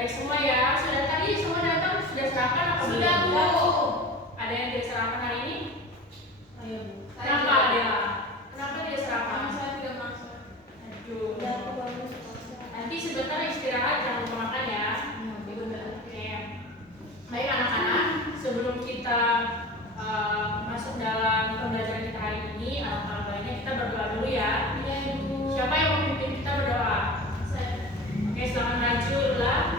baik semua ya. Sudah tadi semua datang, sudah serahkan apa belum? Sudah, Bu. Ada yang tidak serahkan hari ini? Oh iya, Bu. Kenapa ada? Kenapa tidak serahkan? Saya tidak maksa. Aduh. Udah aku bagus. Nanti sebentar istirahat, jangan lupa makan ya. Oke. Baik anak-anak, sebelum kita masuk dalam pembelajaran kita hari ini, alangkah baiknya kita berdoa dulu ya. Iya, Ibu. Siapa yang memimpin kita berdoa? Saya. Oke, selamat maju lah.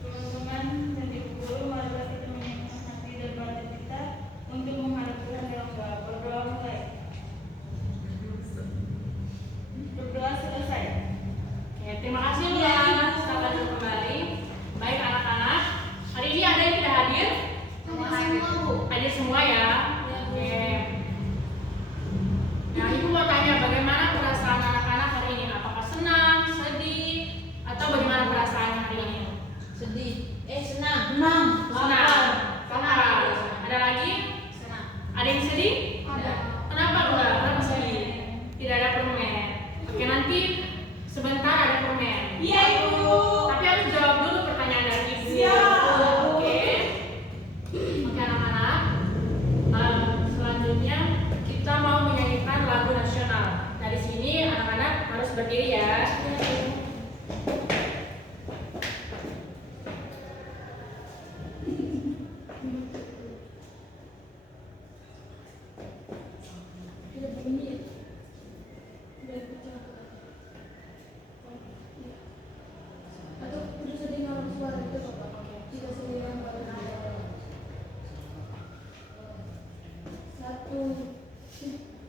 Teman-teman dan Ibu Guru, marilah kita menyiapkan hati dan batin kita untuk menghadap Tuhan yang Maha. Berdoa mulai. Berdoa selesai. Oke, terima kasih Iya, ya. Ibu. Selamat datang kembali. Baik anak-anak, hari ini ada yang tidak hadir? Semua, Bu. Hadir semua ya. Iya, Bu. Oke. Nah, Ibu mau tanya bagaimana perasaan anak-anak hari ini? Apakah senang, sedih, atau bagaimana perasaannya hari ini? Sedih. Senang. Senang. Senang. Senang. Ada lagi? Senang. Ada yang sedih? Ada. Kenapa Bunda? Kenapa sedih? Tidak ada permen. Oke, nanti sebentar ada permen. Iya, Ibu. Tapi harus jawab dulu pertanyaan dari Ibu. Siap. Oke. Oke anak-anak. Selanjutnya kita mau menyanyikan lagu nasional. Dari sini anak-anak harus berdiri ya.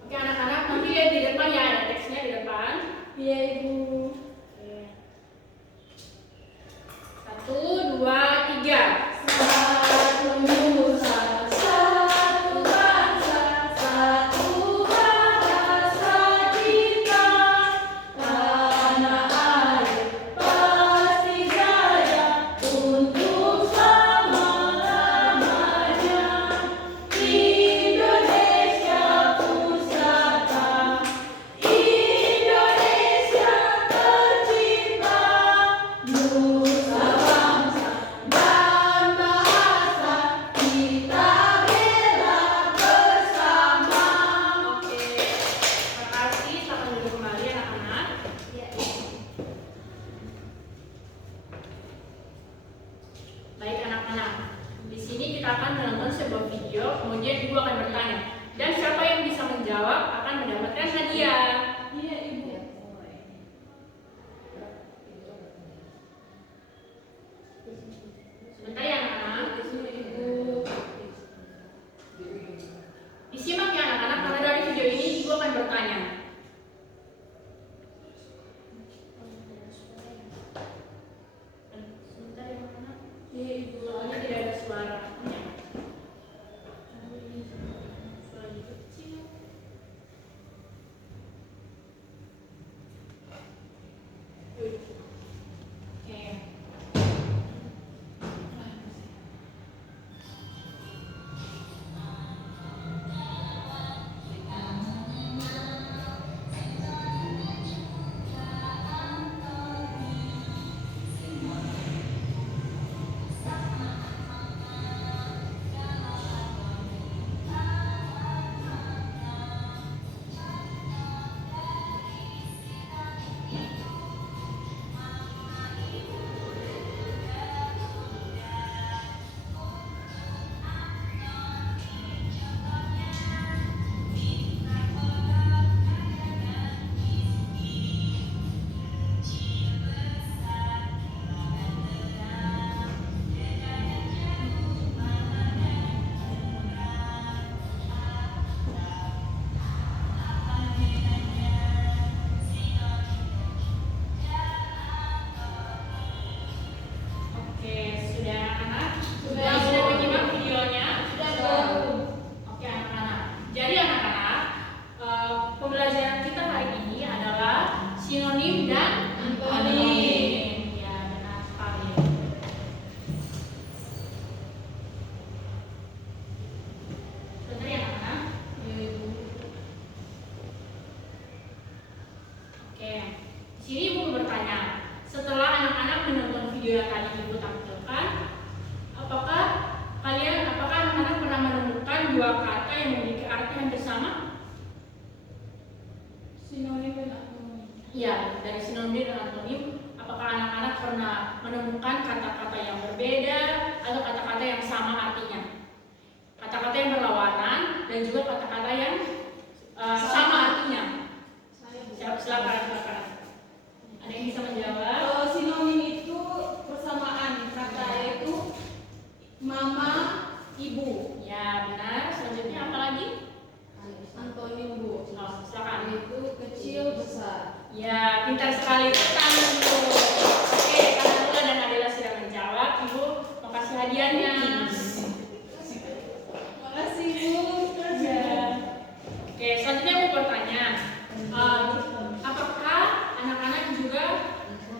Oke anak-anak, nanti lihat di depan ya, ada teksnya di depan. Iya, Ibu. Oke. 1, 2, 3. Satu nusa, satu bangsa, satu bahasa kita. Tanah air pasti jaya untuk selama-lamanya. Indonesia pusaka, Indonesia tercinta. Nusa bangsa dan bahasa kita bela bersama. Oke. Terima kasih. Selamat duduk kembali anak-anak. Baik anak-anak. Di sini kita akan menonton sebuah video, kemudian Ibu akan bertanya. Dan siapa yang bisa menjawab akan mendapatkan hadiah. Iya, Ibu. Sebentar ya anak-anak. Ibu. Disimak ya anak-anak, karena dari video ini Ibu akan bertanya. Sebentar ya anak-anak. Iya, Ibu. Soalnya tidak ada suara. Suaranya kecil. Oke. Oke, sudah anak? Sudah. Sudah menyimak videonya? Sudah, Bu. Oke anak-anak. Jadi anak-anak, pembelajaran kita hari ini adalah sinonim dan antonim. Ya, benar sekali. Sebentar ya anak-anak. Iya, Ibu. Oke. Di sini ibu bertanya, setelah anak-anak menonton video yang tadi ibu tampilkan, apakah anak-anak pernah menemukan dua kata yang memiliki arti hampir sama? Sinonim dan antonim. Ya, dari sinonim dan antonim, apakah anak-anak pernah menemukan kata-kata yang berbeda atau kata-kata yang sama artinya? Kata-kata yang berlawanan dan juga kata-kata yang sama artinya. Silakan. Ada yang bisa menjawab? Kalau sinonim itu persamaan kata, yaitu mama, ibu. Ya, benar. Selanjutnya apa lagi? Antonim, Bu. Oh, silakan. Yaitu kecil, besar. Ya, pintar sekali. Tangan dulu. Oke, Kak Nula dan Adela sudah menjawab. Ibu mau kasih hadiahnya. Makasih, Bu. Ya. Oke, selanjutnya aku bertanya, apakah anak-anak juga,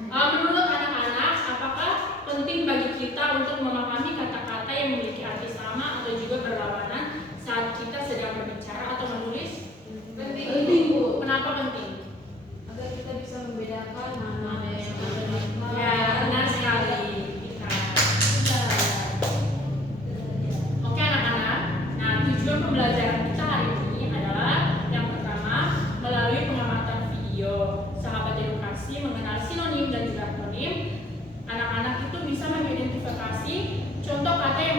menurut anak-anak, apakah penting bagi kita untuk memahami kata-kata yang memiliki arti sama atau juga berlawanan saat kita sedang berbicara atau menulis? Penting, Bu. Kenapa penting? Agar kita bisa membedakan mana yang ada di mana. Ya, benar sekali. Oke anak-anak, nah tujuan pembelajaran kita hari ini adalah yang pertama melalui pengamatan video sahabat edukasi mengenal sinonim dan juga antonim. Anak-anak itu bisa mengidentifikasi contoh kata yang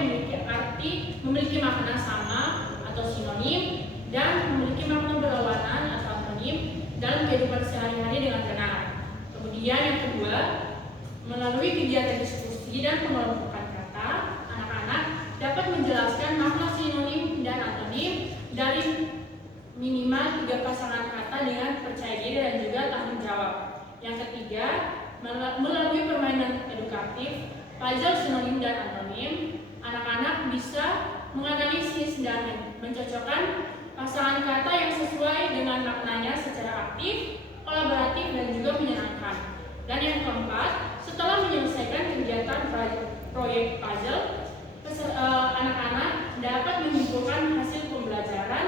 memiliki makna sama atau sinonim dan memiliki makna berlawanan atau antonim dalam kehidupan sehari-hari dengan benar. Kemudian yang kedua, melalui kegiatan diskusi dan pengelompokan kata, anak-anak dapat menjelaskan makna sinonim dan antonim dari minimal 3 pasangan kata dengan percaya diri dan juga tanggung jawab. Yang ketiga, melalui permainan edukatif, puzzle sinonim dan antonim, anak-anak bisa menganalisis dan mencocokkan pasangan kata yang sesuai dengan maknanya secara aktif, kolaboratif, dan juga menyenangkan. Dan yang keempat, setelah menyelesaikan kegiatan proyek puzzle, anak-anak dapat menyimpulkan hasil pembelajaran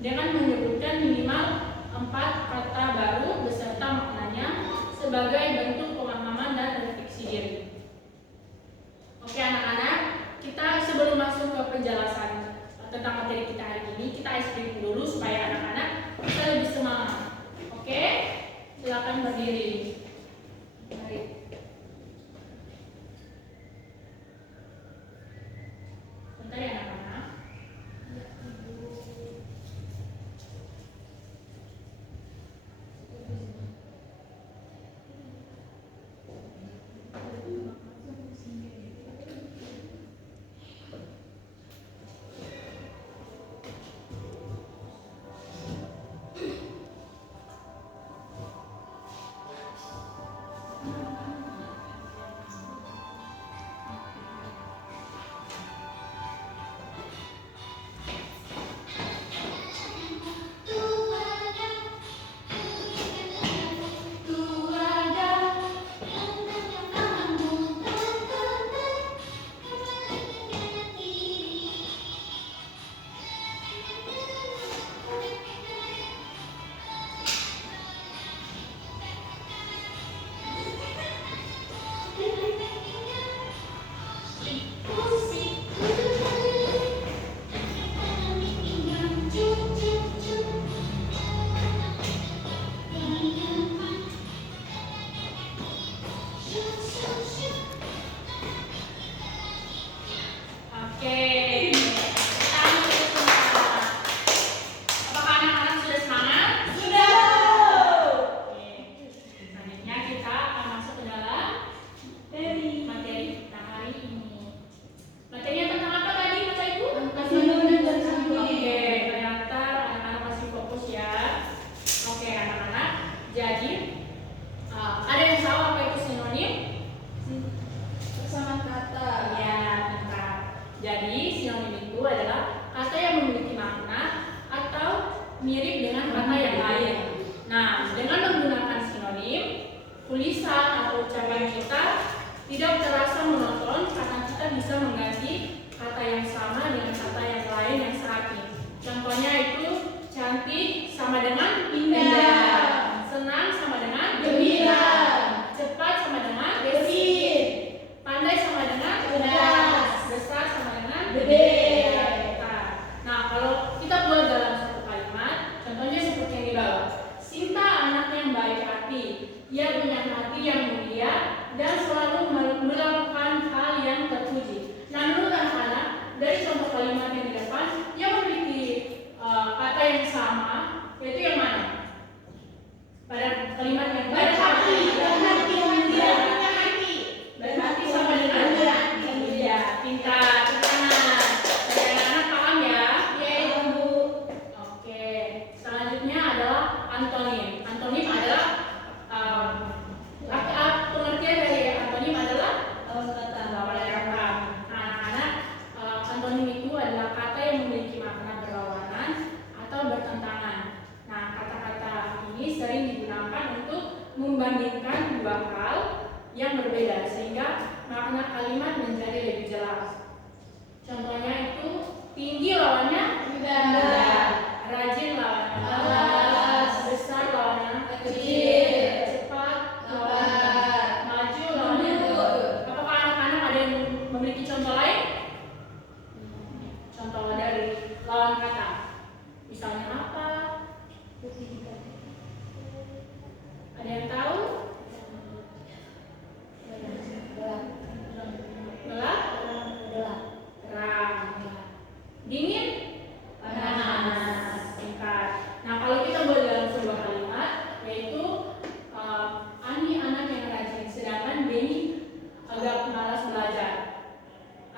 dengan menyebutkan minimal 4 kata baru beserta maknanya sebagai bentuk pemahaman dan refleksi diri. Oke anak-anak, kita sebelum masuk ke penjelasan tentang materi kita hari ini, kita ice cream dulu supaya anak-anak bisa lebih semangat. Oke, silakan berdiri. Mari. Bentar ya anak-anak. mirip dengan kata yang lain. Nah, dengan menggunakan sinonim, tulisan atau ucapan kita tidak terasa monoton karena kita bisa mengganti kata yang sama dengan kata yang lain yang searti. Contohnya itu cantik sama dengan indah, senang sama dengan gembira. pada kalimat yang Berhati sama dengan ya, pintar. Jadi anak-anak paham ya? Oke. Selanjutnya adalah antonim. Antonim adalah pengertian dari antonim adalah lawan kata. Nah, anak-anak, antonim itu adalah kata yang memiliki makna berlawanan atau bertentangan. Nah, kata-kata ini sering digunakan untuk membandingkan dua hal yang berbeda sehingga makna kalimat menjadi lebih jelas. Contohnya itu tinggi lawannya rendah, rajin lawannya malas, besar lawannya kecil, cepat lawannya maju lawannya mundur. Apakah anak-anak ada yang memiliki contoh lain? Contoh dari lawan kata. Misalnya apa? Ada yang tahu? Gelap, terang, dingin, panas, singkat. Nah, kalau kita buat dalam sebuah kalimat, yaitu Ani anak yang rajin, sedangkan Benny agak malas belajar.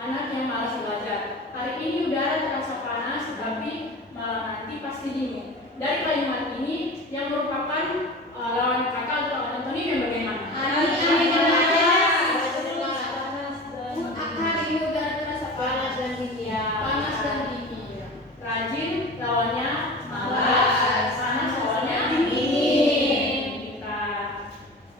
Anak yang malas belajar. Hari ini udara terasa panas, tapi malam nanti pasti dingin. Dari kalimat ini yang merupakan lawan kata atau antonim yang bagaimana? Panas dan dingin. Rajin lawannya malas, panas lawannya dingin.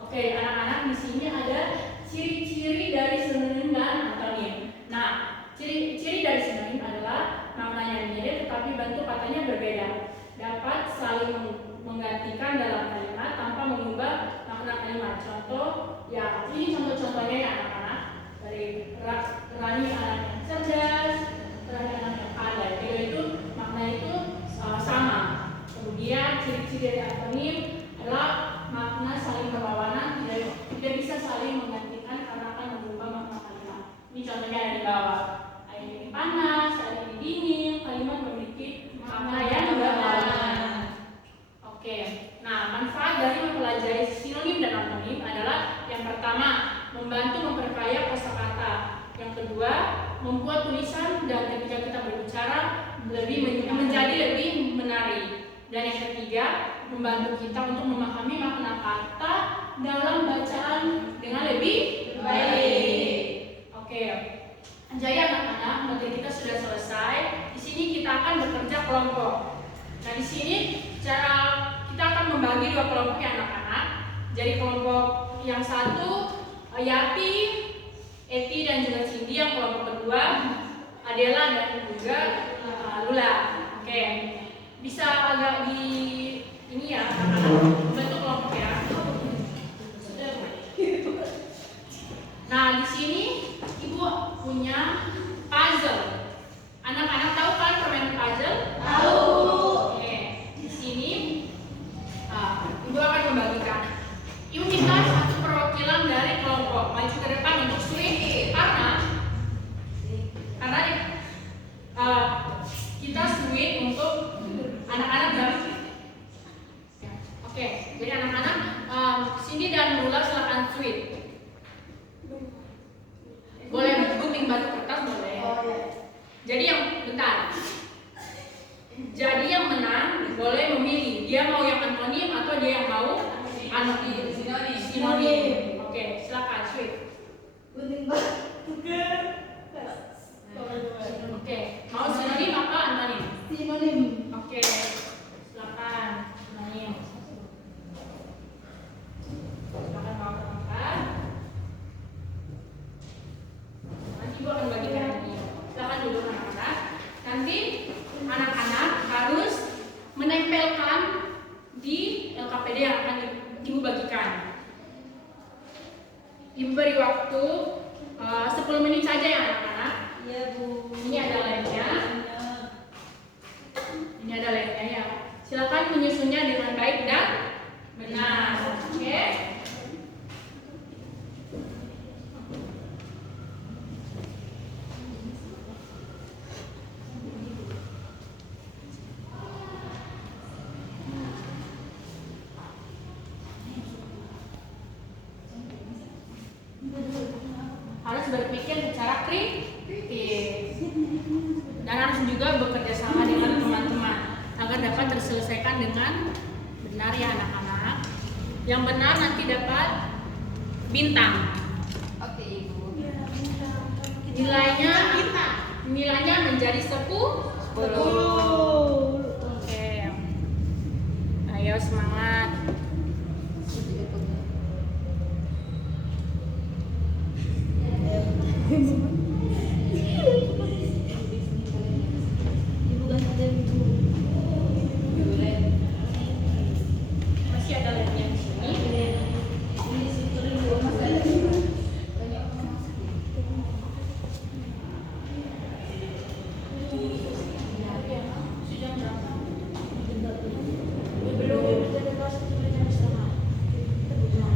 Oke, anak-anak, di sini ada ciri-ciri dari sinonim dan antonim. Nah, ciri-ciri dari sinonim adalah maknanya mirip tetapi bentuk katanya berbeda. Dapat saling menggantikan dalam kalimat tanpa mengubah makna kalimat. Contoh, ya ini contoh-contohnya ya anak-anak. Dari Rani anak yang cerdas, Rani anak yang pandai. Tiga itu makna itu sama. Kemudian ciri-ciri dari antonim adalah makna saling berlawanan, tidak bisa saling menggantikan karena akan mengubah makna kalimat. Ini contohnya ada di bawah. Ayat ini panas, ayat ini dingin. Kalimat memiliki makna yang berlawanan. Oke. Nah, manfaat dari mempelajari sinonim dan antonim adalah yang pertama, membantu memperkaya kosakata. Yang kedua, membuat tulisan dan ketika kita berbicara menjadi lebih menarik. Dan yang ketiga, membantu kita untuk memahami makna kata dalam bacaan dengan lebih baik. Oke. Jadi anak-anak, materi kita sudah selesai. Di sini kita akan bekerja kelompok. Nah, di sini cara kita akan membagi dua kelompok ya anak-anak. Jadi kelompok yang satu Yati, Eti dan juga Cindy. Yang kelompok kedua Adela dan juga Lula. Oke. Bisa agak di ini ya anak-anak bentuk kelompok ya. Nah, di sini Ibu punya puzzle. Anak-anak tahu kan permainan puzzle? Tahu. Oke. Di sini Ibu akan membagikan. Ibu minta satu perwakilan dari kelompok maju ke depan untuk swing karena kita swing untuk anak-anak dan oke. Jadi anak-anak Cindy dan Lula silakan swing. Boleh gunting batu kertas boleh. Jadi yang bentar. Jadi yang menang boleh memilih dia mau yang antonim atau dia yang mau sinonim. Oke, silakan swing. Gunting batu kertas. Oke, mau sinonim apa antonim? Sinonim. Oke, silakan sinonim. Silakan bawa ke tempat. Nanti Ibu akan bagikan ini. Silakan duduk anak-anak. Nanti anak-anak harus menempelkan di LKPD yang akan Ibu bagikan. Ibu beri waktu 10 menit saja ya anak-anak. Iya, Bu. Ini ada lemnya. Ini ada lemnya ya. Silakan menyusunnya dengan baik dan benar. Oke. Yang benar nanti dapat bintang. Oke, Ibu. Nilainya menjadi 10. Oke. Ayo semangat. Ibu kan ada Ibu. Masih ada lemnya di sini. Ini syukur Ibu, Mas ada Ibu. Banyak orang masuk. Sudah berapa? Belum, kita ada kelas 7:30. Kita butuh.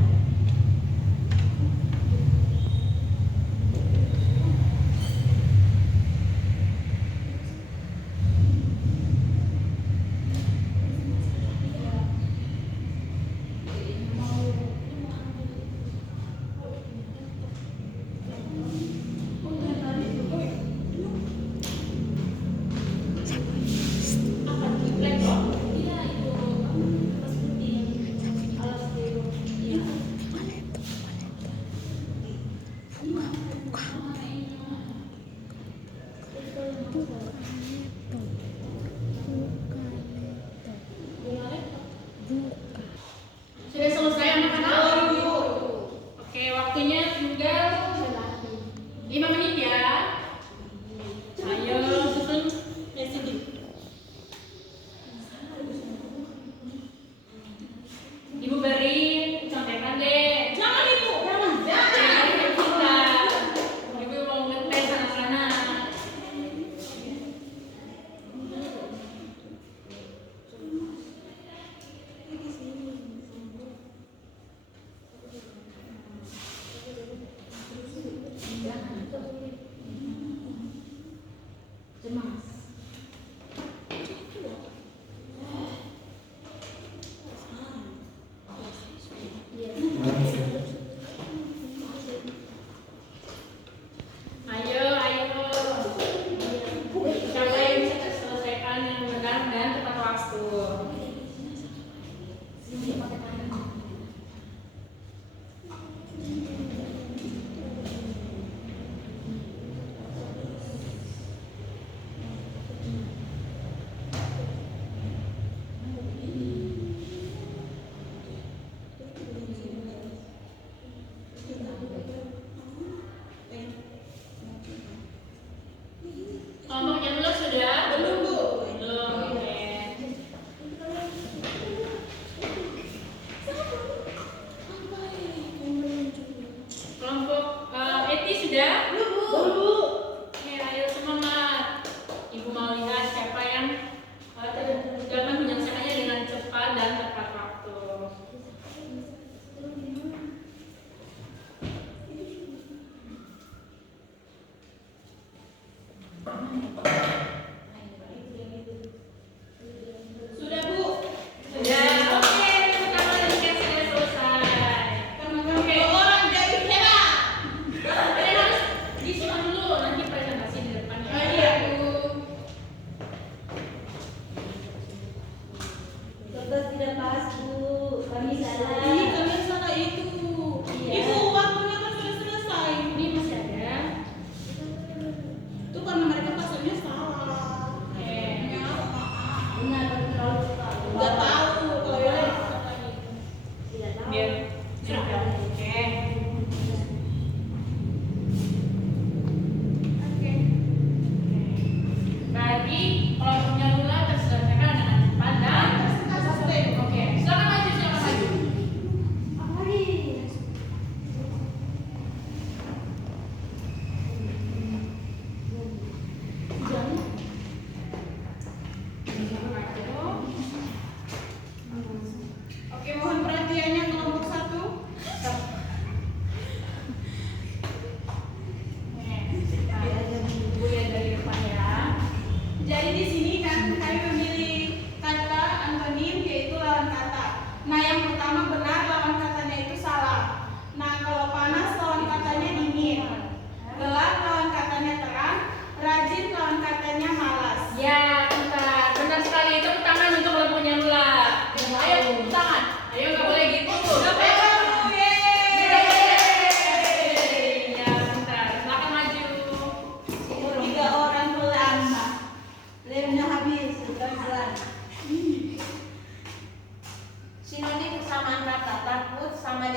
Sudah selesai anak-anak? Oke, waktunya tinggal 5 menit ya. Ayo susun sini. Ibu beri contekan deh. Jangan Ibu. Jangan kita. Ibu mau ngetes anak-anak. Cemas. Ayo. Siapa yang bisa selesaikan yang benar dan tepat waktu? Kelompoknya dulu sudah? Belum, Bu. Belum, oke. Kelompok Eti sudah? Belum, Bu. Oke, ayo semangat. Ibu mau lihat siapa yang dapat menyelesaikannya dengan cepat dan tepat waktu. Sudah, Bu? Sudah. Oke, tepuk tangan jika sudah selesai. Oke. Kalian harus disusun dulu, nanti presentasi di depan ya. Iya, Bu. Kertas tidak pas, Bu. Kami salah. Iya. Ini masih ada. Oke. Benar, terlalu cepat. Nggak tahu kalau yang Tidak tahu. Biar sudah. Oke. Berarti kelompoknya Lula terselesaikan dengan cepat dan oke. Silakan maju, silakan maju. Mari. Oke, mohon perhatiannya kelompok 1.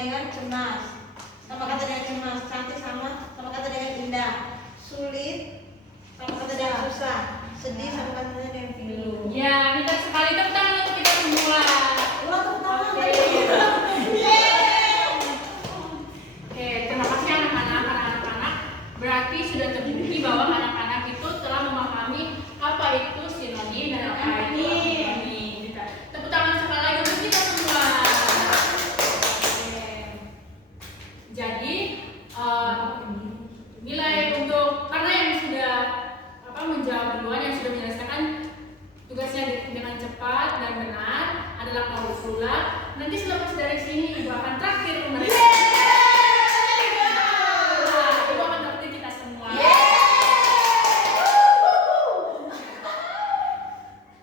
dengan cemas. Sama kata dengan cemas. Cantik sama kata dengan indah. Sulit sama kata dengan susah. Sedih sama kata dengan pilu. Ya, pintar sekali. Tepuk tangan untuk kita semua. Wah, tepuk tangan. Oke, terima kasih anak-anak. Berarti sudah terbukti bahwa anak-anak itu telah memahami apa itu sinonim dan apa itu antonim. Tepuk tangan sekali lagi untuk kita semua. Oke. Jadi nilai untuk karena yang sudah menjawab duluan, yang sudah menyelesaikan tugasnya dengan cepat dan benar adalah Paula. Nanti selepas dari sini ibu akan traktir mereka. Ibu akan traktir kita semua.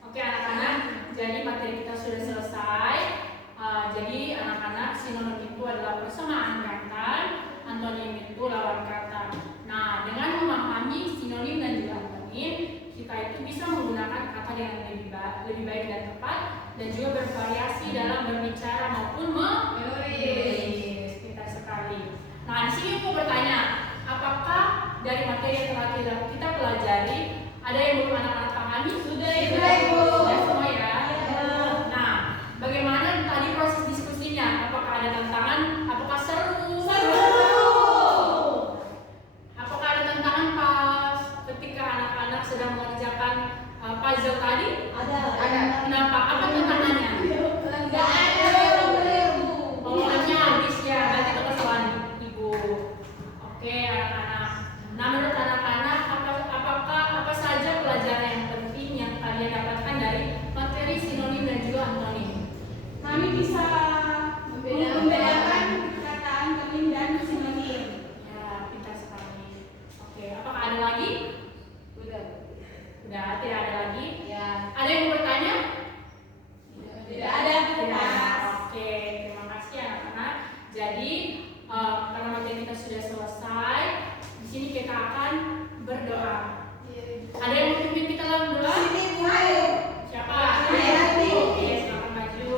Oke anak-anak, jadi materi kita sudah selesai. Jadi anak-anak, sinonim itu adalah persamaan kata, antonim itu lawan kata. Nah, dengan memahami sinonim dan juga antonim, kita itu bisa menggunakan kata dengan lebih baik dan tepat, dan juga bervariasi dalam berbicara maupun menulis. Pintar sekali. Nah, di sini aku bertanya, apakah dari materi yang telah kita pelajari ada yang belum anak-anak pahami? Sudah semua ya. Nah, bagaimana tadi proses diskusinya? Apakah ada tantangan? Apakah seru? Apakah ada tantangan pas ketika anak-anak sedang mengerjakan puzzle tadi? Ada. Kenapa? Apa tantangannya? Omongannya habis ya, nanti itu kesalahan ibu. Oke anak-anak. Nah, menurut anak-anak apa saja pelajaran yang penting yang kalian dapatkan dari materi sinonim dan juga antonim? Kami bisa membedakan kata antonim dan sinonim. Ya, pintar sekali. Oke, apakah ada lagi? Udah, tidak ada lagi. Ya. Ada yang mau bertanya? Tidak ada. Oke, terima kasih anak-anak. Jadi karena materi kita sudah selesai, di sini kita akan berdoa. Ada yang mau pimpin kita dalam doa? Sini Bu. Siapa? Hayati. Oke, silakan maju.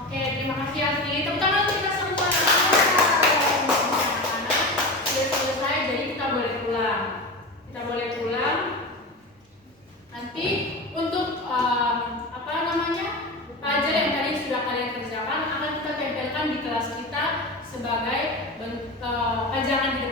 Oke, terima kasih Asti. Tepuk tangan untuk kita semua. Anak-anak sudah selesai, jadi kita boleh pulang. Nanti untuk pelajaran yang tadi sudah kalian kerjakan akan kita tempelkan di kelas kita sebagai pajangan di